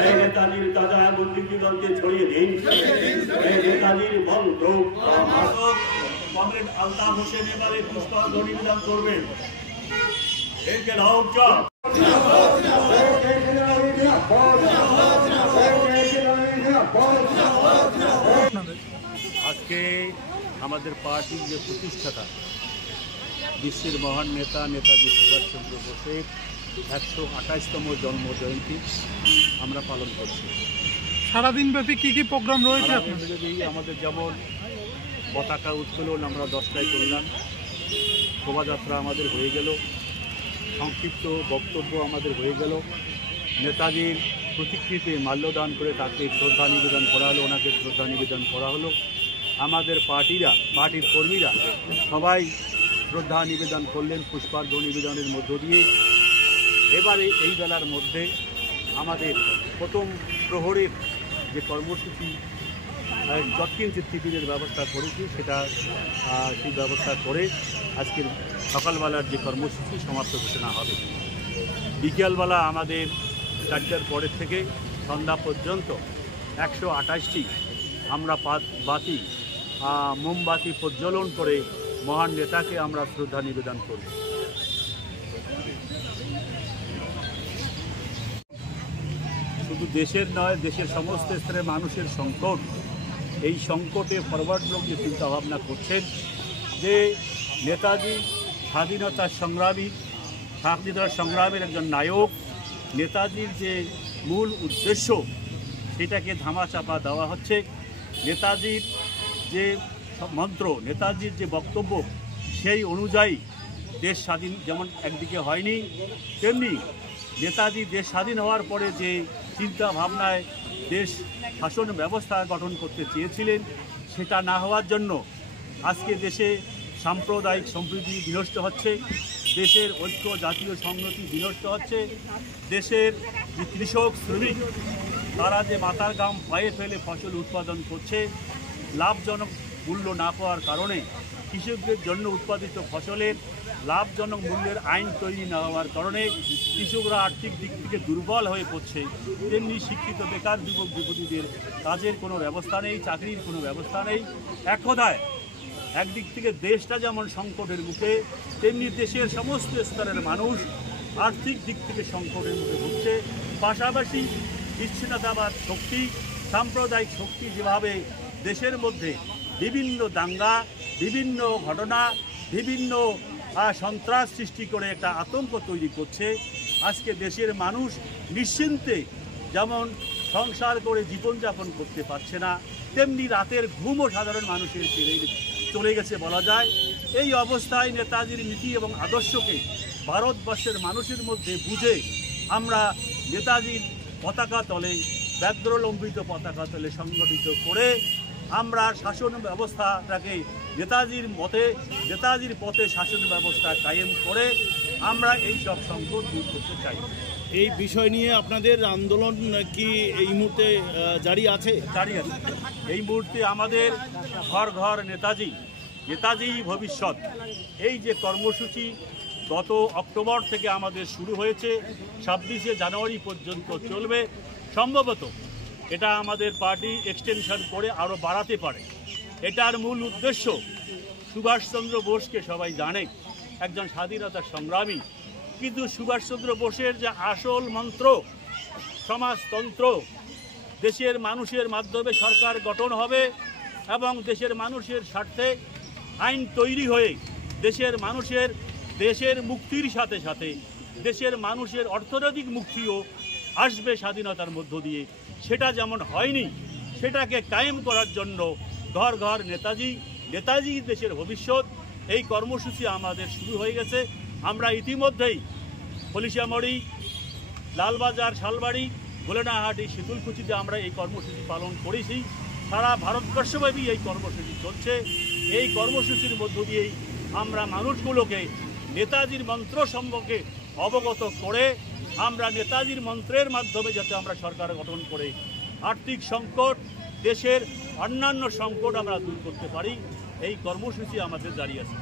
এই নেতাজির তাজা বুদ্ধিজীবীদেরকে ছড়িয়ে দিন। এই নেতাজির মন্ত্র। কমরেড আলতাফ হোসেন এবারে পুষ্পাঞ্জলি নিবেদন করবেন। একে লাউড চাপ। আজকে আমাদের পার্টির যে প্রতিষ্ঠাতা বিশ্বের মহান নেতা নেতাজি সুভাষচন্দ্র বোসের 128তম জন্ম জয়ন্তী আমরা পালন করছি। সারাদিন ব্যাপী কী কী প্রোগ্রাম রয়েছে? আমাদের যেমন পতাকা উত্তোলন আমরা 10টায় করলাম, শোভাযাত্রা আমাদের হয়ে গেল, সংক্ষিপ্ত বক্তব্য আমাদের হয়ে গেল, নেতাজির প্রতিকৃতিতে মাল্যদান করে তাকে শ্রদ্ধা নিবেদন করা হলো, ওনাকে শ্রদ্ধা নিবেদন করা হলো। আমাদের পার্টির কর্মীরা সবাই শ্রদ্ধা নিবেদন করলেন পুষ্পার্ঘ্য নিবেদনের মধ্য দিয়ে। এবারে এই বেলার মধ্যে আমাদের প্রথম প্রহরের যে কর্মসূচি যৎকিঞ্চিৎ টিফিনের ব্যবস্থা করেছি সেই ব্যবস্থা করে আজকের সকালবেলার যে কর্মসূচি সমাপ্ত ঘোষণা হবে। বিকেলবেলা আমাদের 4টার পরের থেকে সন্ধ্যা পর্যন্ত 128টি আমরা মোমবাতি প্রজ্বলন করে মহান নেতাকে আমরা শ্রদ্ধা নিবেদন করি। শুধু দেশের নয়, দেশের সমস্ত স্তরের মানুষের সংকট, এই সংকটে ফরওয়ার্ড ব্লক যে চিন্তাভাবনা করছেন যে নেতাজি স্বাধীনতা সংগ্রামের একজন নায়ক, নেতাজির যে মূল উদ্দেশ্য সেটাকে ধামাচাপা দেওয়া হচ্ছে। নেতাজির যে মন্ত্র, নেতাজির যে বক্তব্য, সেই অনুযায়ী দেশ স্বাধীন যেমন একদিকে হয়নি, তেমনি নেতাজি দেশ স্বাধীন হওয়ার পরে যে চিন্তা ভাবনায় দেশ শাসন ব্যবস্থা গঠন করতে চেয়েছিলেন, সেটা না হওয়ার জন্য আজকে দেশে সাম্প্রদায়িক সম্প্রীতি বিনষ্ট হচ্ছে, দেশের ঐক্য জাতীয় সংহতি বিনষ্ট হচ্ছে। দেশের যে কৃষক শ্রমিক তারা যে মাথার ঘাম পায়ে ফেলে ফসল উৎপাদন করছে, লাভজনক মূল্য না পাওয়ার কারণে কৃষকদের জন্য উৎপাদিত ফসলের লাভজনক মূল্যের আইন তৈরি না হওয়ার কারণে কৃষকরা আর্থিক দিক থেকে দুর্বল হয়ে পড়ছে। তেমনি শিক্ষিত বেকার যুবক যুবতীদের কাজের কোনো ব্যবস্থা নেই, চাকরির কোনো ব্যবস্থা নেই। এক কথায় একদিক থেকে দেশটা যেমন সংকটের মুখে, তেমনি দেশের সমস্ত স্তরের মানুষ আর্থিক দিক থেকে সংকটের মুখে ভুগছে। পাশাপাশি বিচ্ছিন্নতাবাদ শক্তি, সাম্প্রদায়িক শক্তি যেভাবে দেশের মধ্যে বিভিন্ন দাঙ্গা, বিভিন্ন ঘটনা, বিভিন্ন সন্ত্রাস সৃষ্টি করে একটা আতঙ্ক তৈরি করছে। আজকে দেশের মানুষ নিশ্চিন্তে যেমন সংসার করে জীবনযাপন করতে পারছে না, তেমনি রাতের ঘুমও সাধারণ মানুষের চলে গেছে বলা যায়। এই অবস্থায় নেতাজির নীতি এবং আদর্শকে ভারতবর্ষের মানুষের মধ্যে বুঝে আমরা নেতাজির পতাকা তলে, ব্যাঘ্রলম্বিত পতাকা তলে সংগঠিত করে আমরা শাসন ব্যবস্থাটাকে নেতাজির পথে শাসন ব্যবস্থা কায়েম করে আমরা এই সব সংকট দূর করতে চাই। এই বিষয় নিয়ে আপনাদের আন্দোলন কি এই মুহূর্তে জারি আছে? এই মুহূর্তে আমাদের ঘর ঘর নেতাজি ভবিষ্যৎ, এই যে কর্মসূচি গত অক্টোবর থেকে আমাদের শুরু হয়েছে, 26শে জানুয়ারি পর্যন্ত চলবে। সম্ভবত এটা আমাদের পার্টি এক্সটেনশন করে আরও বাড়াতে পারে। এটার মূল উদ্দেশ্য, সুভাষচন্দ্র বোসকে সবাই জানে, একজন স্বাধীনতা সংগ্রামী, কিন্তু সুভাষচন্দ্র বোসের যে আসল মন্ত্র সমাজতন্ত্র, দেশের মানুষের মাধ্যমে সরকার গঠন হবে এবং দেশের মানুষের স্বার্থে আইন তৈরি হয়ে দেশের মুক্তির সাথে সাথে দেশের মানুষের অর্থনৈতিক মুক্তিও আসবে স্বাধীনতার মধ্য দিয়ে, সেটা যেমন হয়নি সেটাকে কায়েম করার জন্য ঘর ঘর নেতাজি দেশের ভবিষ্যৎ, এই কর্মসূচি আমাদের শুরু হয়ে গেছে। আমরা ইতিমধ্যেই পলিশিয়ামড়ি, লালবাজার, শালবাড়ি, গোলেনাহাটি, শীতলকুচিতে আমরা এই কর্মসূচি পালন করেছি। সারা ভারতবর্ষব্যাপী এই কর্মসূচি চলছে। এই কর্মসূচির মধ্য দিয়েই আমরা মানুষগুলোকে নেতাজির মন্ত্র সম্পর্কে অবগত করে আমরা নেতাজির মন্ত্রের মাধ্যমে যাতে আমরা সরকার গঠন করে আর্থিক সংকট, দেশের অন্যান্য সংকট আমরা দূর করতে পারি, এই কর্মসূচি আমাদের জারি আছে।